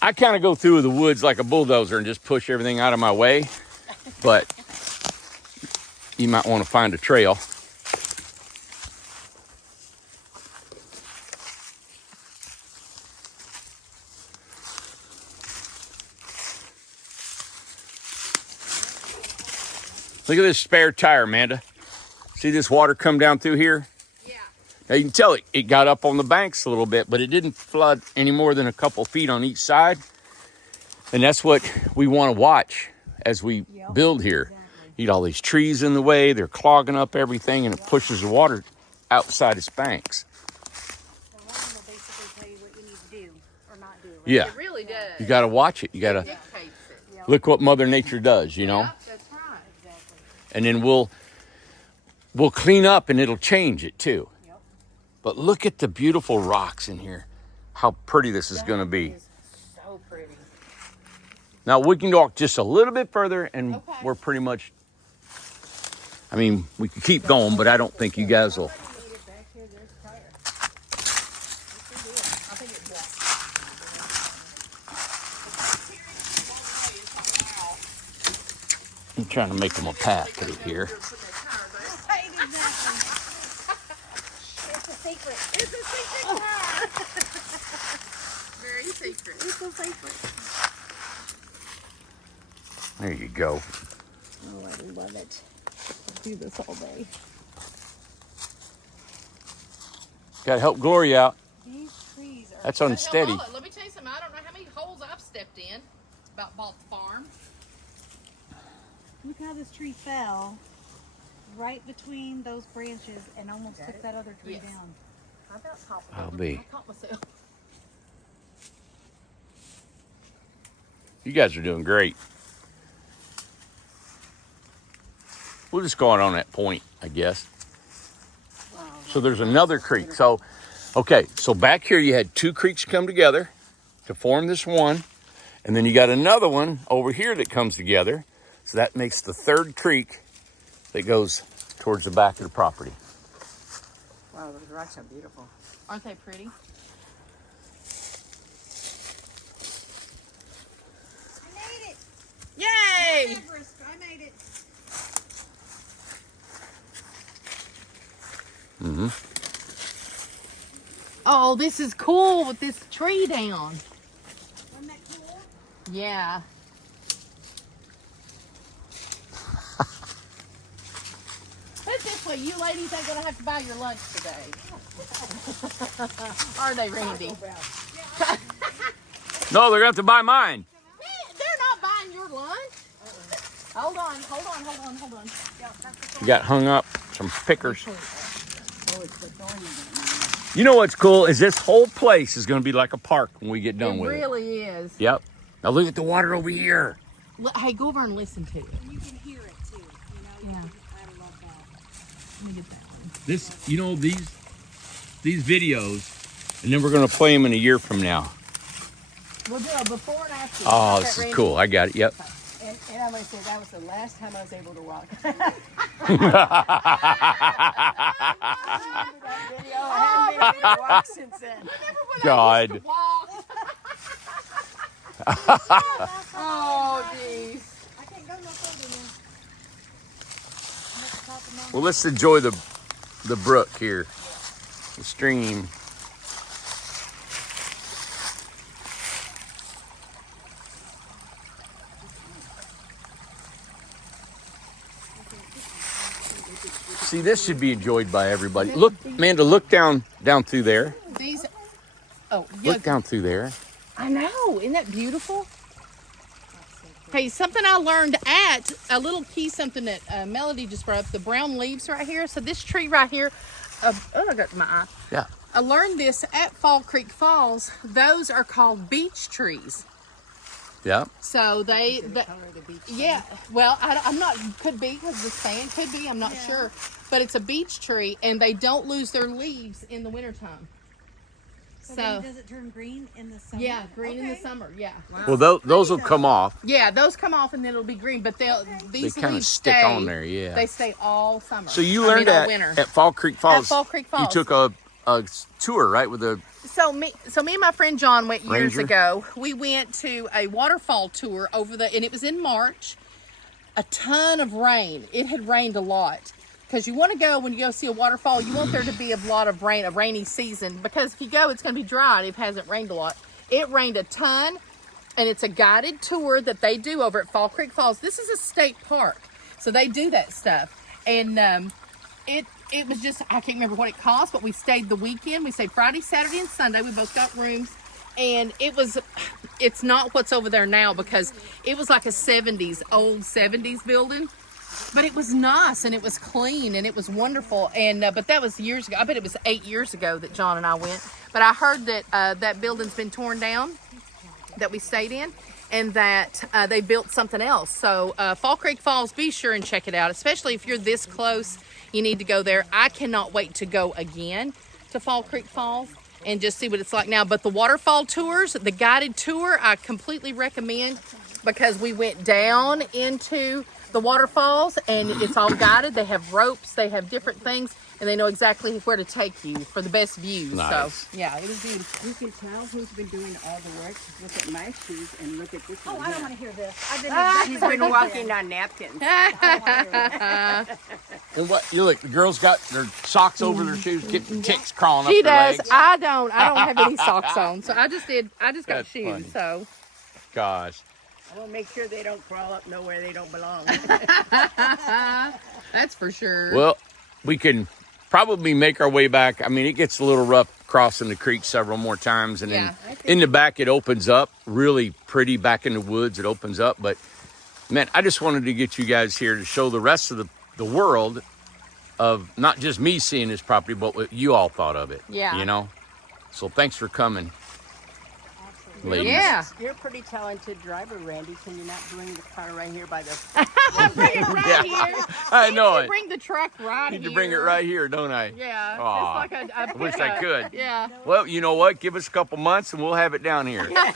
I kind of go through the woods like a bulldozer and just push everything out of my way, but you might want to find a trail. Look at this spare tire, Amanda. See this water come down through here? Yeah. Now you can tell it got up on the banks a little bit, but it didn't flood any more than a couple feet on each side. And that's what we want to watch as we build here. Exactly. You got all these trees in the way, they're clogging up everything, and it pushes the water outside its banks. The line will basically tell you what you need to do or not do. Right? Yeah, It really does. you got to watch it. You got to Dictates it. look what Mother Nature does, you know? Yeah, that's right. Exactly. And then we'll clean up and it'll change it too. Yep. But look at the beautiful rocks in here. How pretty this is going to be. It's so pretty. Now we can walk just a little bit further and Okay. we're pretty much, I mean, we can keep going, but I don't think you guys will. I think it was. I'm trying to make them a path through here. Right, exactly. It's a secret. It's a secret car. Very secret. It's a secret. There you go. Oh, I love it. I'll do this all day. Got to help Gloria out. These trees are. That's unsteady. Let me tell you something. I don't know how many holes I've stepped in about bought the farm. Look how this tree fell right between those branches and almost took that other tree Yes. down. I about toppled I'll over. be. I caught myself. You guys are doing great. We'll just go on that point, I guess. So there's another creek. So, okay, so back here you had two creeks come together to form this one. And then you got another one over here that comes together. So that makes the third creek that goes towards the back of the property. Wow, those rocks are beautiful. Aren't they pretty? I made it. Yay! Everest, I made it. Mm-hmm. Oh, this is cool with this tree down. Isn't that cool? Yeah. Put it this way, you ladies ain't gonna have to buy your lunch today. Are they, Randy? No, they're gonna have to buy mine. They're not buying your lunch. Hold on. You got hung up, some pickers. You know what's cool is this whole place is gonna be like a park when we get done It with it. really is. Yep. Now look at the water over here. Hey, go over and listen to it. And you can hear it too. You know, Yeah. I love that. Let me get that one. This, you know, these videos, and then we're gonna play them in a year from now. We'll do a before and after. Oh, Okay, this is Randy? cool. I got it. Yep. And I'm going to say that was the last time I was able to walk. Oh, Video, I haven't been able to walk since then. God. Oh, jeez. I can't go no further now. I'm at the top of the mountain. Well, let's enjoy the brook here, the stream. See, this should be enjoyed by everybody. Look, Amanda, look down through there. These. Oh, yeah. Look down through there. I know. Isn't that beautiful? Hey, something I learned at a little key, something that Melody just brought up, the brown leaves right here. So this tree right here, I got my eye. Yeah. I learned this at Fall Creek Falls. Those are called beech trees. Yeah. So they, The color of the beach. yeah, well, I'm not, could be because the sand could be, I'm not sure. But it's a beech tree and they don't lose their leaves in the wintertime. So then does it turn green in the summer? Yeah, green in the Okay. summer, yeah. Well, those will come off. Yeah, those come off and then it'll be green, but these They kinda leaves stick stay, on there, yeah. They stay all summer. So you I learned mean, all that winter. at Fall Creek Falls. At Fall Creek Falls. You took a tour, right, with the So me and my friend John went years Ranger? ago. We went to a waterfall tour and it was in March. A ton of rain. It had rained a lot. Because you want to go, when you go see a waterfall, you want there to be a lot of rain, a rainy season. Because if you go, it's going to be dry and it hasn't rained a lot. It rained a ton, and it's a guided tour that they do over at Fall Creek Falls. This is a state park, so they do that stuff. And it was just, I can't remember what it cost, but we stayed the weekend. We stayed Friday, Saturday, and Sunday. We both got rooms. And it's not what's over there now because it was like a old 70s building. But it was nice and it was clean and it was wonderful. And but that was years ago. I bet it was 8 years ago that John and I went. But I heard that that building's been torn down that we stayed in, and that they built something else. So Fall Creek Falls, be sure and check it out. Especially if you're this close, you need to go there. I cannot wait to go again to Fall Creek Falls and just see what it's like now. But the waterfall tours, the guided tour, I completely recommend because we went down into the waterfalls and it's all guided. They have ropes, they have different things, and they know exactly where to take you for the best views. Nice. So yeah, it was beautiful. You can tell who's been doing all the work. Look at my shoes and look at this Oh, one. I don't want to hear this. I didn't She's exactly been walking on napkins. And what you look, the girls got their socks over their shoes, getting ticks crawling She up their does. legs. I don't have any socks on, so I just got That's shoes. funny. So Gosh. I will make sure they don't crawl up nowhere they don't belong. that's for sure. Well, we can probably make our way back. I mean, it gets a little rough crossing the creek several more times, and Yeah. then in the back it opens up really pretty. Back in the woods it opens up. But man, I just wanted to get you guys here to show the rest of the world of not just me seeing this property, but what you all thought of it. Yeah. You know. So thanks for coming. ladies. Yeah. You're a pretty talented driver, Randy. Can you not bring the car right here by the... Bring it right here. I know You it. bring the truck right Need here. to bring it right here, don't I? Yeah. Aw, It's like a I wish I could. Yeah. Well, you know what? Give us a couple months and we'll have it down here. Okay.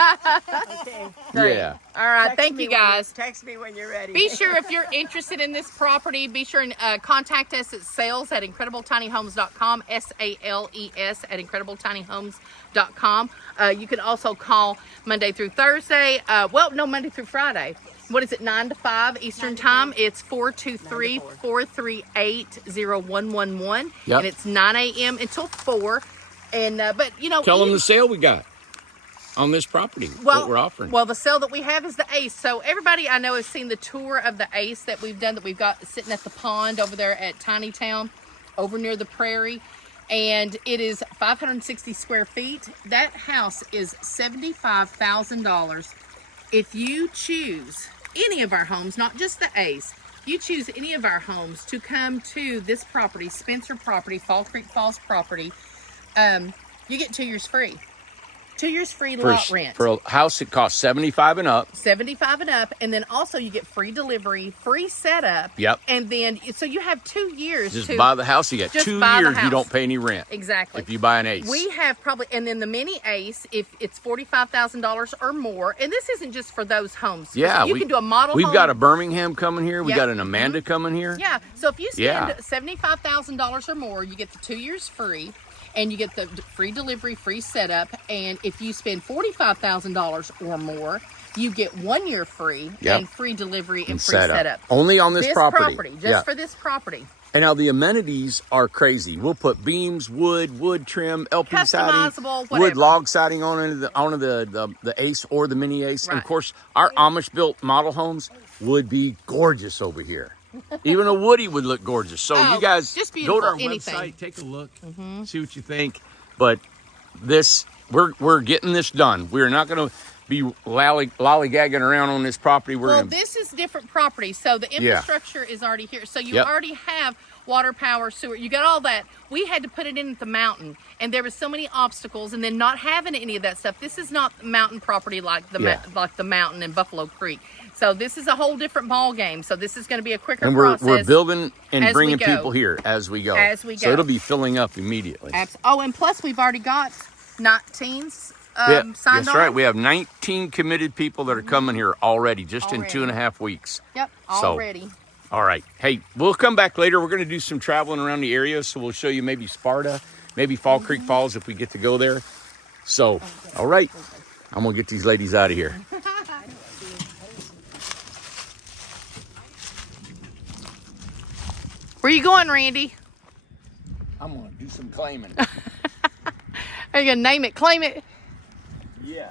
Yeah. All right. Text Thank me you when guys. Text me when you're ready. Be sure if you're interested in this property, be sure and contact us at sales@incredibletinyhomes.com, SALES@incredibletinyhomes.com. You can also call Monday through Thursday. Monday through Friday. What is it, 9 to 5 Eastern Time? It's 423-438-0111. Yep. And it's 9 a.m. until 4. And, but, you know. Tell them the sale we got on this property, what we're offering. Well, the sale that we have is the Ace. So everybody I know has seen the tour of the Ace that we've done, that we've got sitting at the pond over there at Tiny Town, over near the prairie. And it is 560 square feet. That house is $75,000. If you choose any of our homes, not just the Ace, you choose any of our homes to come to this property, Spencer property, Fall Creek Falls property, you get 2 years free. 2 years free lot rent. For a house that costs $75 and up. 75 and up, and then also you get free delivery, free setup. Yep. And then, so you have 2 years Just to buy the house. You get just 2 buy the years. You house. don't pay any rent. Exactly. If you buy an Ace. We have probably, and then the mini Ace, if it's $45,000 or more, and this isn't just for those homes. Yeah. You can do a model We've home. got a Birmingham coming here. We Yep. got an Amanda coming here. Yeah. So if you spend Yeah. $75,000 or more, you get the 2 years free. And you get the free delivery, free setup. And if you spend $45,000 or more, you get 1 year free Yep. and free delivery and free Setup. setup. Only on this property. Just Yeah. for this property. And now the amenities are crazy. We'll put beams, wood trim, LP siding, Customizable, wood whatever. log siding on the Ace or the mini Ace. And Right. of course, our Amish built model homes would be gorgeous over here. Even a Woody would look gorgeous. So Oh, you guys just go to beautiful, our anything. website, take a look, see what you think. But this, we're getting this done. We're not going to be lollygagging around on this property. We're Well, gonna, this is different property, so the infrastructure is already here. So you Yep. already have water, power, sewer. You got all that. We had to put it in at the mountain, and there was so many obstacles. And then not having any of that stuff. This is not mountain property like the like the mountain in Buffalo Creek. So this is a whole different ball game. So this is going to be a quicker and process. we're building and as we bringing go. people here as we go. As we So go. it'll be filling up immediately. Oh, and plus we've already got 19s Yeah, signed that's on. right. We have 19 committed people that are coming here already, just in Already. 2.5 weeks. Yep, So- already. All right. Hey, we'll come back later. We're going to do some traveling around the area, so we'll show you maybe Sparta, maybe Fall Creek Falls if we get to go there. So, all right. I'm going to get these ladies out of here. Where you going, Randy? I'm going to do some claiming. Are you gonna name it, claim it? Yeah.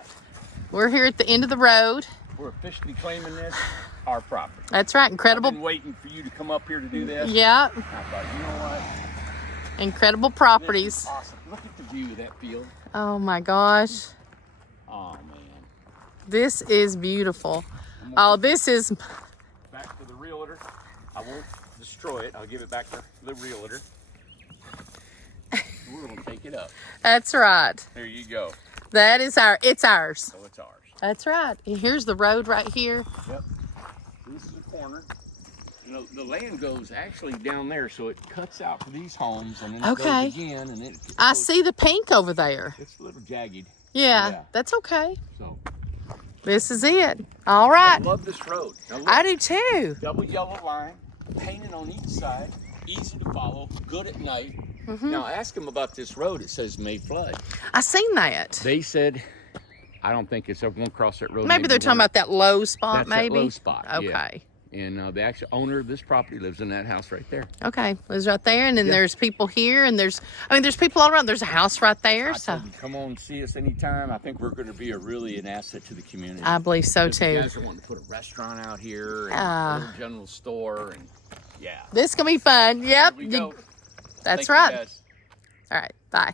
We're here at the end of the road. We're officially claiming this, our property. That's right, I've incredible. been waiting for you to come up here to do this. Yeah, I thought, you know what? incredible This properties. is awesome. Look at the view of that field. Oh my gosh, Oh, man. this is beautiful. Oh, this is, Back to the realtor. I won't destroy it. I'll give it back to the realtor. We're going to take it up. that's right. There you go. That is it's ours. So it's ours. That's right. And here's the road right here. Yep. This is the corner. You know, the land goes actually down there, so it cuts out for these homes, and then it Okay. goes again, and it I goes- see the pink over there. It's a little jagged. Yeah, Yeah. that's okay. So This is it. All I right. love this road. Now look, I do too. double yellow line, painted on each side, easy to follow, good at night. Mm-hmm. Now ask them about this road. It says may flood. I seen that. They said, I don't think it's ever going to cross that road. Maybe they're talking about that low spot, That's maybe? that low spot. Yeah. Okay. And the actual owner of this property lives in that house right there. Okay. It was right there, and then Yeah. there's people here, and there's people all around. There's a house right there, I so told them, come on and see us anytime. I think we're going to be an asset to the community. I believe so Because you too. guys are wanting to put a restaurant out here and Ah. a little general store, and yeah. This is gonna be fun. Yep. Here we go. That's Thank you, right. guys. All right. Bye.